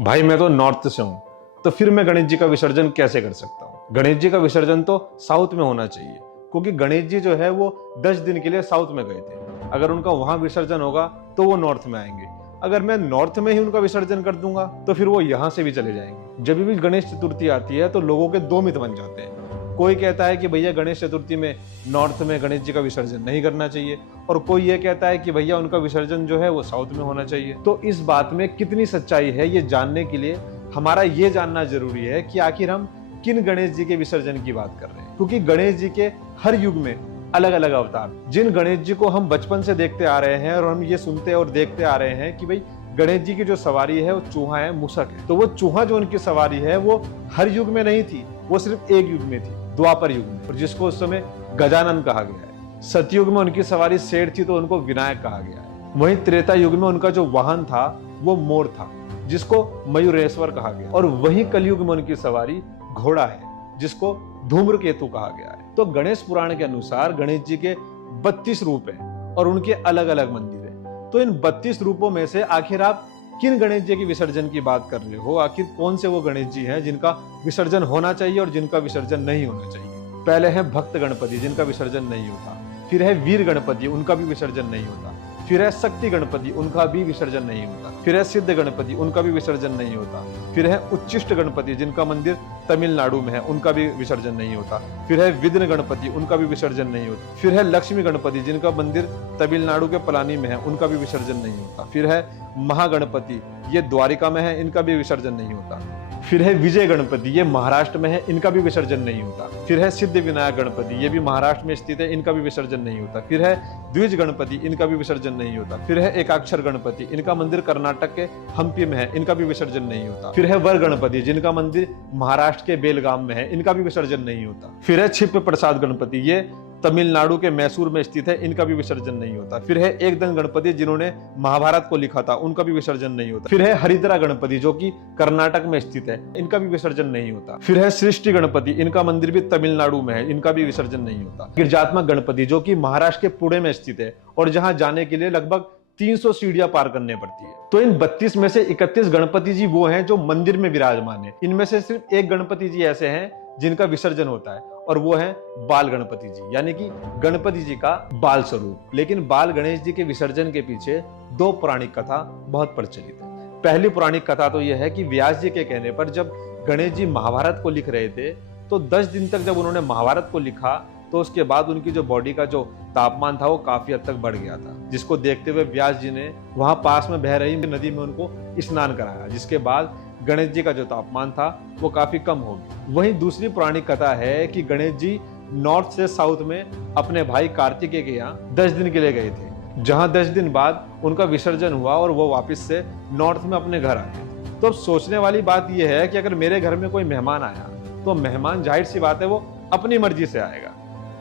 भाई मैं तो नॉर्थ से हूँ, तो फिर मैं गणेश जी का विसर्जन कैसे कर सकता हूँ? गणेश जी का विसर्जन तो साउथ में होना चाहिए, क्योंकि गणेश जी जो है वो 10 दिन के लिए साउथ में गए थे। अगर उनका वहां विसर्जन होगा तो वो नॉर्थ में आएंगे। अगर मैं नॉर्थ में ही उनका विसर्जन कर दूंगा तो फिर वो यहाँ से भी चले जाएंगे। जब भी गणेश चतुर्थी आती है तो लोगों के दो मित बन जाते हैं। कोई कहता है कि भैया गणेश चतुर्थी में नॉर्थ में गणेश जी का विसर्जन नहीं करना चाहिए, और कोई ये कहता है कि भैया उनका विसर्जन जो है वो साउथ में होना चाहिए। तो इस बात में कितनी सच्चाई है ये जानने के लिए हमारा ये जानना जरूरी है कि आखिर हम किन गणेश जी के विसर्जन की बात कर रहे हैं, क्योंकि गणेश जी के हर युग में अलग अलग अवतार। जिन गणेश जी को हम बचपन से देखते आ रहे हैं और हम ये सुनते और देखते आ रहे हैं कि भाई गणेश जी की जो सवारी है वो चूहा है, मूसक है, तो वो चूहा जो उनकी सवारी है वो हर युग में नहीं थी, वो सिर्फ एक युग में थी, द्वापर युग में, और जिसको उस समय गजानन कहा गया है। सतयुग में उनकी सवारी शेर थी तो उनको विनायक कहा गया है। वहीं त्रेता युग में उनका जो वाहन था वो मोर था, जिसको मयूरेश्वर कहा गया। और वहीं कलयुग में उनकी सवारी घोड़ा है, जिसको धूम्रकेतु कहा गया है। तो गणेश पुराण के अनुसार गणेश जी के 32 रूप हैं और उनके अलग अलग मंदिर हैं। तो इन 32 रूपों में से आखिर आप किन गणेश जी के विसर्जन की बात कर रहे हो? आखिर कौन से वो गणेश जी हैं जिनका विसर्जन होना चाहिए और जिनका विसर्जन नहीं होना चाहिए? पहले है भक्त गणपति, जिनका विसर्जन नहीं होता। फिर है वीर गणपति, उनका भी विसर्जन नहीं होता। फिर है शक्ति गणपति, उनका भी विसर्जन नहीं होता। फिर है सिद्ध गणपति, उनका भी विसर्जन नहीं होता। फिर है उच्चिष्ट गणपति, जिनका मंदिर तमिलनाडु में है, उनका भी विसर्जन नहीं होता। फिर है विघ्न गणपति, उनका भी विसर्जन नहीं होता। फिर है लक्ष्मी गणपति, जिनका मंदिर तमिलनाडु के पलानी में है, उनका भी विसर्जन नहीं होता। फिर है महागणपति, ये द्वारिका में है, इनका भी विसर्जन नहीं होता। फिर है विजय गणपति, ये महाराष्ट्र में है, इनका भी विसर्जन नहीं होता। फिर है सिद्ध विनायक गणपति, ये भी महाराष्ट्र में स्थित है, इनका भी विसर्जन नहीं होता। फिर है द्विज गणपति, इनका भी विसर्जन नहीं होता। फिर है एकाक्षर गणपति, इनका मंदिर कर्नाटक के हम्पी में है, इनका भी विसर्जन नहीं होता। फिर है वर गणपति, जिनका मंदिर महाराष्ट्र के बेलगाम में है, इनका भी विसर्जन नहीं होता। फिर है क्षिप्र प्रसाद गणपति, ये तमिलनाडु के मैसूर में स्थित है, इनका भी विसर्जन नहीं होता। फिर है एकदंत गणपति, जिन्होंने महाभारत को लिखा था, उनका भी विसर्जन नहीं होता। फिर है हरिद्रा गणपति, जो कि कर्नाटक में स्थित है, इनका भी विसर्जन नहीं होता। फिर है सृष्टि गणपति, इनका मंदिर भी तमिलनाडु में है, इनका भी विसर्जन नहीं होता। गिरजात्मक गणपति, जो कि महाराष्ट्र के पुणे में स्थित है और जहां जाने के लिए लगभग 300 सीढ़ियां पार करने पड़ती है। तो इन 32 में से 31 गणपति जी वो हैं जो मंदिर में विराजमान है। इनमें से सिर्फ एक गणपति जी ऐसे हैं जिनका विसर्जन होता है, और वो है बाल गणपति जी, यानी कि गणपति जी का बाल स्वरूप। लेकिन बाल गणेश जी के विसर्जन के पीछे दो पौराणिक कथा बहुत प्रचलित है। पहली पौराणिक कथा तो यह है कि व्यास जी के कहने पर जब गणेश जी महाभारत को लिख रहे थे, तो 10 दिन तक जब उन्होंने महाभारत को लिखा, तो उसके बाद उनकी जो बॉडी का जो तापमान था वो काफी हद तक बढ़ गया था, जिसको देखते हुए व्यास जी ने वहां पास में बह रही नदी में उनको स्नान कराया, जिसके बाद गणेश जी का जो तापमान था वो काफी कम हो गया। वहीं दूसरी पौराणिक कथा है कि गणेश जी नॉर्थ से साउथ में अपने भाई कार्तिकेय के यहाँ 10 दिन के लिए गए थे, जहां 10 दिन बाद उनका विसर्जन हुआ और वो वापस से नॉर्थ में अपने घर आए। तो अब सोचने वाली बात यह है कि अगर मेरे घर में कोई मेहमान आया, तो मेहमान जाहिर सी बात है वो अपनी मर्जी से आएगा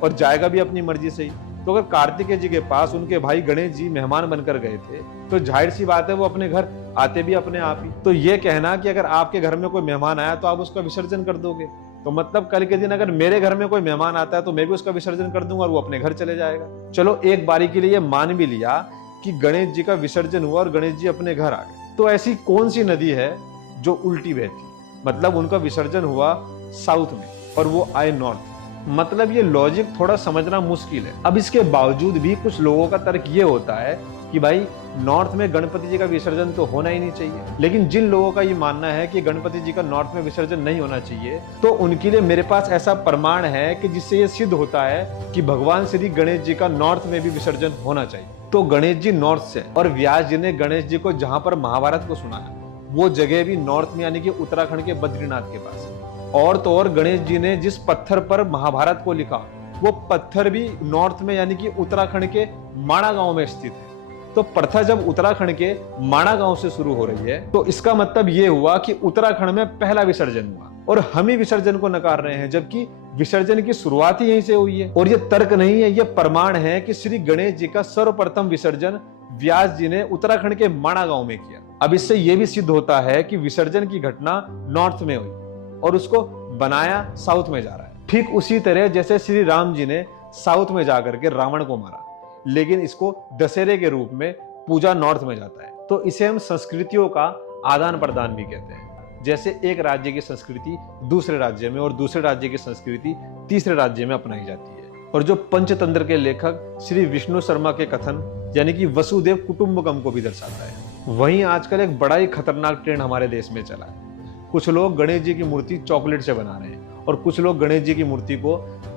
और जाएगा भी अपनी मर्जी से ही। तो अगर कार्तिकेय जी के पास उनके भाई गणेश जी मेहमान बनकर गए थे, तो जाहिर सी बात है वो अपने घर आते भी अपने आप ही। तो ये कहना कि अगर आपके घर में कोई मेहमान आया तो आप उसका विसर्जन कर दोगे, तो मतलब कल के दिन अगर मेरे घर में कोई मेहमान आता है तो मैं भी उसका विसर्जन कर दूंगा और वो अपने घर चले जाएगा। चलो एक बारी के लिए मान भी लिया कि गणेश जी का विसर्जन हुआ और गणेश जी अपने घर आ गए, तो ऐसी कौन सी नदी है जो उल्टी बहती? मतलब उनका विसर्जन हुआ साउथ में और वो आए नॉर्थ। मतलब ये लॉजिक थोड़ा समझना मुश्किल है। अब इसके बावजूद भी कुछ लोगों का तर्क ये होता है कि भाई नॉर्थ में गणपति जी का विसर्जन तो होना ही नहीं चाहिए। लेकिन जिन लोगों का ये मानना है कि गणपति जी का नॉर्थ में विसर्जन नहीं होना चाहिए, तो उनके लिए मेरे पास ऐसा प्रमाण है कि जिससे ये सिद्ध होता है कि भगवान श्री गणेश जी का नॉर्थ में भी विसर्जन होना चाहिए। तो गणेश जी नॉर्थ से, और व्यास जी ने गणेश जी को जहां पर महाभारत को सुनाया वो जगह भी नॉर्थ में, यानी कि उत्तराखंड के बद्रीनाथ के पास। और तो और गणेश जी ने जिस पत्थर पर महाभारत को लिखा वो पत्थर भी नॉर्थ में, यानी कि उत्तराखंड के माणा गांव में स्थित है। तो प्रथा जब उत्तराखंड के माणा गांव से शुरू हो रही है, तो इसका मतलब ये हुआ कि उत्तराखंड में पहला विसर्जन हुआ और हम ही विसर्जन को नकार रहे हैं, जबकि विसर्जन की शुरुआत ही यहीं से हुई है। और ये तर्क नहीं है, ये प्रमाण है कि श्री गणेश जी का सर्वप्रथम विसर्जन व्यास जी ने उत्तराखंड के माणा गांव में किया। अब इससे यह भी सिद्ध होता है कि विसर्जन की घटना नॉर्थ में हुई और उसको बनाया साउथ में जा रहा है। ठीक उसी तरह जैसे श्री राम जी ने साउथ में जाकर के रावण को मारा, लेकिन इसको दशहरे के रूप में पूजा नॉर्थ में जाता है। तो इसे हम संस्कृतियों का आदान प्रदान भी कहते हैं। जैसे एक राज्य की संस्कृति दूसरे राज्य में और दूसरे राज्य की संस्कृति तीसरे राज्य में अपनाई जाती है। और जो पंचतंत्र के लेखक श्री विष्णु शर्मा के कथन यानी कि वसुदेव कुटुंबकम को भी दर्शाता है। वहीं आजकल एक बड़ा ही खतरनाक ट्रेंड हमारे देश में चला है। कुछ लोग गणेश जी की मूर्ति चॉकलेट से बना रहे हैं और कुछ लोग गणेश जी की मूर्ति को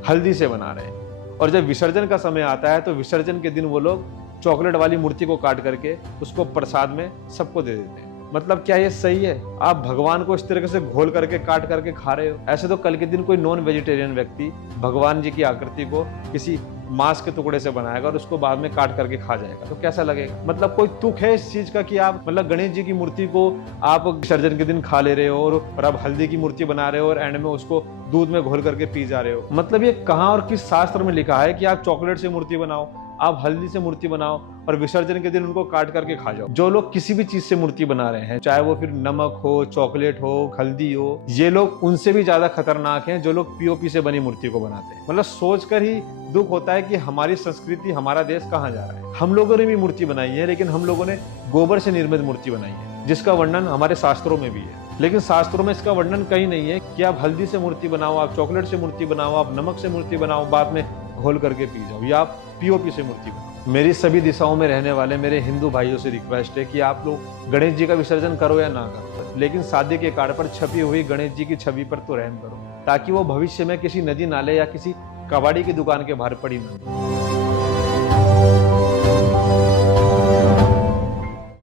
हल्दी से बना रहे हैं। और जब विसर्जन का समय आता है तो विसर्जन के दिन वो लोग चॉकलेट वाली मूर्ति को काट करके उसको प्रसाद में सबको दे देते हैं। मतलब क्या ये सही है? आप भगवान को इस तरीके से घोल करके काट करके खा रहे हो। ऐसे तो कल के दिन कोई नॉन वेजिटेरियन व्यक्ति भगवान जी की आकृति को किसी मांस के टुकड़े से बनाएगा और उसको बाद में काट करके खा जाएगा, तो कैसा लगेगा? मतलब कोई तुक है इस चीज का कि आप मतलब गणेश जी की मूर्ति को आप विसर्जन के दिन खा ले रहे हो और आप हल्दी की मूर्ति बना रहे हो और एंड में उसको दूध में घोल करके पी जा रहे हो। मतलब ये कहाँ और किस शास्त्र में लिखा है कि आप चॉकलेट से मूर्ति बनाओ, आप हल्दी से मूर्ति बनाओ और विसर्जन के दिन उनको काट करके खा जाओ? जो लोग किसी भी चीज से मूर्ति बना रहे हैं, चाहे वो फिर नमक हो, चॉकलेट हो, हल्दी हो, ये लोग उनसे भी ज्यादा खतरनाक हैं जो लोग पीओपी से बनी मूर्ति को बनाते हैं। मतलब सोचकर ही दुख होता है कि हमारी संस्कृति, हमारा देश कहाँ जा रहा है। हम लोगों ने भी मूर्ति बनाई है, लेकिन हम लोगों ने गोबर से निर्मित मूर्ति बनाई है, जिसका वर्णन हमारे शास्त्रों में भी है। लेकिन शास्त्रों में इसका वर्णन कहीं नहीं है कि आप हल्दी से मूर्ति बनाओ, आप चॉकलेट से मूर्ति बनाओ, आप नमक से मूर्ति बनाओ, बाद में घोल करके पी जाओ, या आप पीओपी से मूर्ति बनाओ। मेरी सभी दिशाओं में रहने वाले मेरे हिंदू भाइयों से रिक्वेस्ट है कि आप लोग गणेश जी का विसर्जन करो या ना करो, लेकिन शादी के कार्ड पर छपी हुई गणेश जी की छवि पर तो रहम करो, ताकि वो भविष्य में किसी नदी नाले या किसी कबाड़ी की दुकान के बाहर पड़ी ना।